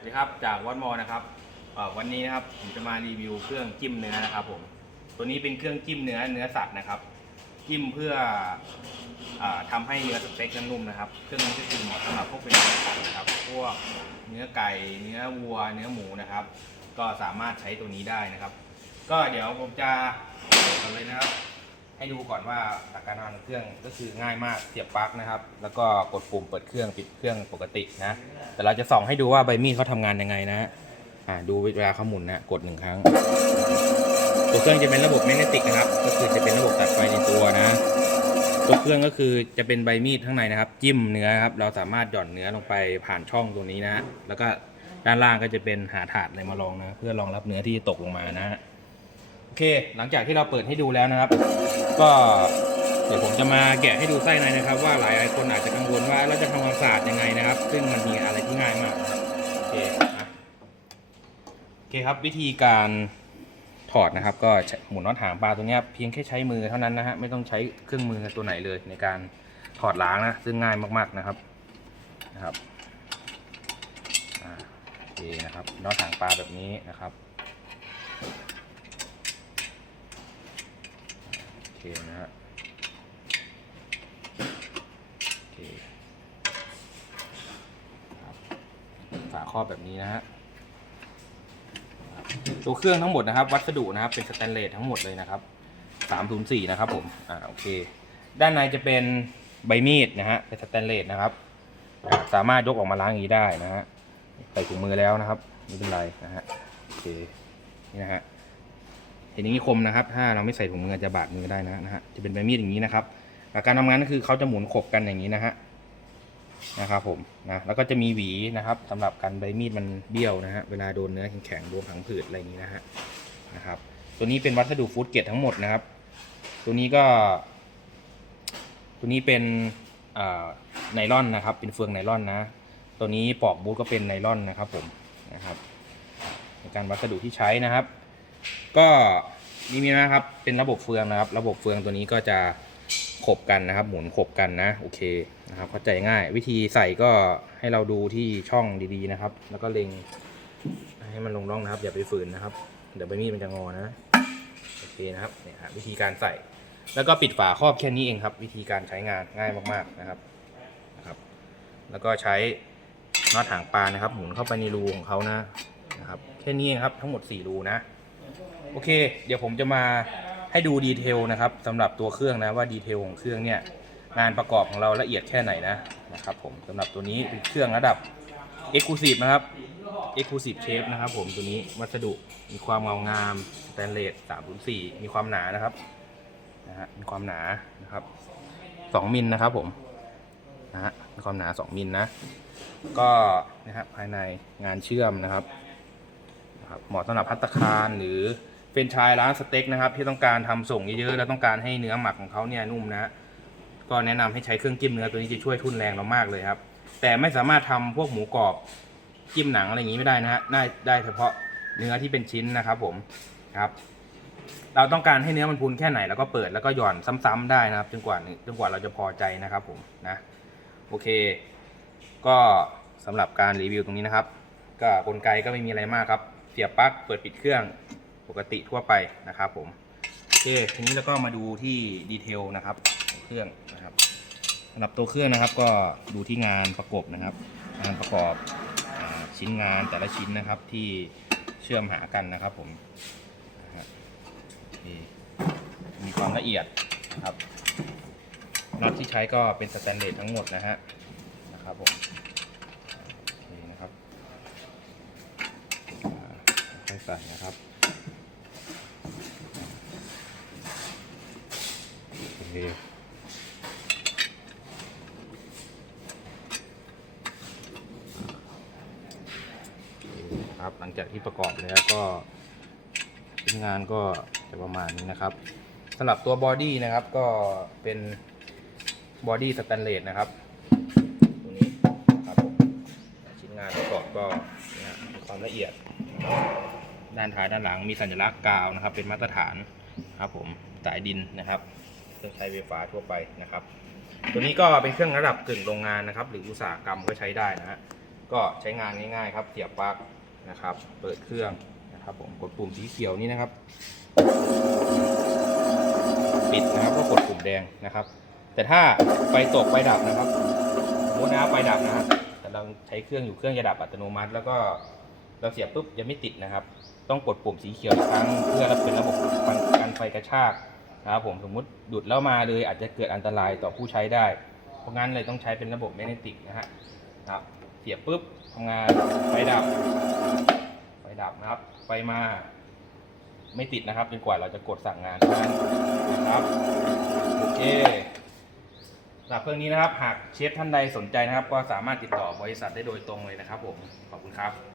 สวัสดีครับจากวัดมอนะครับวันนี้นะครับผมจะมารีวิวเครื่องจิ้มเนื้อนะครับผมตัวนี้เป็นเครื่องจิ้มเนื้อเนื้อสัตว์นะครับ จิ้มเพื่ออาทำให้เนื้อสเต็กนั้นนุ่มนะครับ เครื่องนี้ก็คือเหมาะสำหรับพวกเป็นเนื้อสัตว์นะครับพวกเนื้อไก่ เนื้อวัว เนื้อหมูนะครับ ก็สามารถใช้ตัวนี้ได้นะครับ ก็เดี๋ยวผมจะก่อนเลยนะครับ ให้ดูก่อนว่าหลักการทำงานเครื่องก็คือง่ายมากเสียบปลั๊กนะครับ แล้วก็กดปุ่มเปิดเครื่องปิดเครื่องปกตินะ แต่เราจะส่องให้ดูว่าใบมีดเขาทำงานยังไงนะอ่าดูเวลาเขาหมุนนะกดหนึ่งครั้ง ตัวเครื่องจะเป็นระบบแมกเนติกนะครับ ก็คือจะเป็นระบบตัดไฟในตัวนะ ตัวเครื่องก็คือจะเป็นใบมีดข้างในนะครับ จิ้มเนื้อครับ เราสามารถหย่อนเนื้อลงไปผ่านช่องตรงนี้นะ แล้วก็ด้านล่างก็จะเป็นหาถาดอะไรมาลองนะ เพื่อรองรับเนื้อที่ตกลงมานะโอเค หลังจากที่เราเปิดให้ดูแล้วนะครับ ก็เดี๋ยวผมจะมาแกะให้ดูไส้ในนะครับ ว่าหลายๆคนอาจจะกังวลว่าเราจะทำความสะอาดยังไงนะครับ ซึ่งมันมีอะไรที่ง่ายมากนะโอเคนะโอเคครับวิธีการถอดนะครับ ก็หมุนน็อตหางปลาตัวนี้เพียงแค่ใช้มือเท่านั้นนะฮะไม่ต้องใช้เครื่องมือตัวไหนเลยในการถอดล้างนะซึ่งง่ายมากๆนะครับนะครับโอเคนะครับน็อตหางปลาแบบนี้นะครับ โอ เคนะฮะโอเคครับฝาครอบแบบนี้นะฮะตัวเครื่องทั้งหมดนะครับ วัสดุนะครับเป็นสแตนเลสทั้งหมดเลยนะครับ304นะครับผมอ่าโอเค ด้านในจะเป็นใบมีดนะฮะเป็นสแตนเลสนะครับ สามารถยกออกมาล้างอย่างนี้ได้นะฮะใส่ถุงมือแล้วนะครับไม่เป็นไรนะฮะโอเคนี่นะฮะ เห็นอย่างนี้คมนะครับ ถ้าเราไม่ใส่ถุงมือจะบาดมือได้นะนะฮะจะเป็นใบมีดอย่างนี้นะครับหลักการทำงานก็คือเขาจะหมุนขบกันอย่างนี้นะฮะนะครับผมนะแล้วก็จะมีหวีนะครับสำหรับกันใบมีดมันเบี้ยวนะฮะเวลาโดนเนื้อแข็งๆโดนผังผืดอะไรอย่างนี้นะฮะนะครับ ตัวนี้เป็นวัสดุฟูดเกรดทั้งหมดนะครับ ตัวนี้ก็ ตัวนี้เป็นอ่าไนล่อนนะครับ เป็นเฟืองไนล่อนนะ ตัวนี้ปอกบูทก็เป็นไนล่อนนะครับผมนะครับในการวัสดุที่ใช้นะครับ ก็นี่มีนะครับ เป็นระบบเฟืองนะครับ ระบบเฟืองตัวนี้ก็จะขบกันนะครับ หมุนขบกันนะ โอเคนะครับ เข้าใจง่าย วิธีใส่ก็ให้เราดูที่ช่องดีๆนะครับ แล้วก็เล็ง ให้มันลงร่องนะครับ อย่าไปฝืนนะครับ เดี๋ยวใบมีดมันจะงอนะ โอเคนะครับ เนี่ยวิธีการใส่ แล้วก็ปิดฝาครอบแค่นี้เองครับ วิธีการใช้งานง่ายมากๆนะครับนะครับ แล้วก็ใช้น็อตหางปลานะครับ หมุนเข้าไปในรูของเขานะนะครับ แค่นี้เองครับ ทั้งหมด 4 รูนะ โอเค เดี๋ยวผมจะมาให้ดูดีเทลนะครับสำหรับตัวเครื่องนะว่าดีเทลของเครื่องเนี่ยงานประกอบของเราละเอียดแค่ไหนนะนะครับผมสำหรับตัวนี้เป็นเครื่องระดับ Exclusive นะครับ Exclusive Shape นะครับผมตัวนี้วัสดุมีความเงางามสแตนเลส304 มีความหนานะครับนะฮะมีความหนานะครับ 2 มิลนะครับผมนะฮะมีความหนา 2 มิลนะ ก็นะครับภายในงานเชื่อมนะครับ ครับเหมาะสำหรับพัตคารหรือเฟรนชายร้านสเต็กนะครับที่ต้องการทำส่งเยอะๆแล้วต้องการให้เนื้อหมักของเขาเนี่ยนุ่มนะก็แนะนำให้ใช้เครื่องจิ้มเนื้อตัวนี้จะช่วยทุนแรงเรามากเลยครับ แต่ไม่สามารถทำพวกหมูกรอบจิ้มหนังอะไรอย่างนี้ไม่ได้นะฮะได้ได้เฉพาะเนื้อที่เป็นชิ้นนะครับ ผมครับเราต้องการให้เนื้อมันพูนแค่ไหนแล้วก็เปิดแล้วก็หย่อนซ้ำๆได้นะครับจนกว่าจนกว่าเราจะพอใจนะครับ ผมนะโอเค ก็สำหรับการรีวิวตรงนี้นะครับ ก็กลไกก็ไม่มีอะไรมากครับ เสียบปลั๊กเปิดปิดเครื่องปกติทั่วไปนะครับผมโอเคทีนี้เราก็มาดูที่ดีเทลนะครับของเครื่องนะครับสำหรับตัวเครื่องนะครับก็ดูที่งานประกบนะครับ งานประกอบอชิ้นงานแต่ละชิ้นนะครับที่เชื่อมหากันนะครับผมมีความละเอียดนะครับน็อตที่ใช้ก็เป็นสแตนเลสทั้งหมดนะฮะนะครับผมโอเคนะครับ ค่อย ใส่นะครับโอเคครับหลังจากที่ประกอบแล้วก็ชิ้นงานก็จะประมาณนี้นะครับสำหรับตัวบอดี้นะครับก็เป็นบอดี้สแตนเลสนะครับตัวนี้ครับผมชิ้นงานประกอบก็มีความละเอียด ด้านท้ายด้านหลังมีสัญลักษณ์กาวนะครับ เป็นมาตรฐานครับผมสายดินนะครับเครื่องใช้ไฟฟ้าทั่วไปนะครับ ตัวนี้ก็เป็นเครื่องระดับกึ่งโรงงานนะครับ หรืออุตสาหกรรมก็ใช้ได้นะฮะก็ใช้งานง่ายๆครับเสียบปลั๊กนะครับ เปิดเครื่องนะครับผมกดปุ่มสีเขียวนี้นะครับ ปิดนะครับก็กดปุ่มแดงนะครับ แต่ถ้าไฟตกไฟดับนะครับสมมตินะครับไฟดับนะฮะแต่เราใช้เครื่องอยู่เครื่องจะดับอัตโนมัติ แล้วก็ เราเสียบปุ๊บยังไม่ติดนะครับ ต้องกดปุ่มสีเขียวอีกครั้งเพื่อเป็นระบบกันไฟกระชากนะครับผมสมมุติดุดแล้วมาเลยอาจจะเกิดอันตรายต่อผู้ใช้ได้ เพราะงั้นเลยต้องใช้เป็นระบบแมกเนติกนะฮะครับเสียบปุ๊บทำงานไฟดับ ไฟดับนะครับ ไฟมาไม่ติดนะครับจนกว่าเราจะกดสั่งงานเท่านั้นนะครับโอเคสำหรับเครื่องนี้นะครับ หากเชฟท่านใดสนใจนะครับ ก็สามารถติดต่อบริษัทได้โดยตรงเลยนะครับผมขอบคุณครับ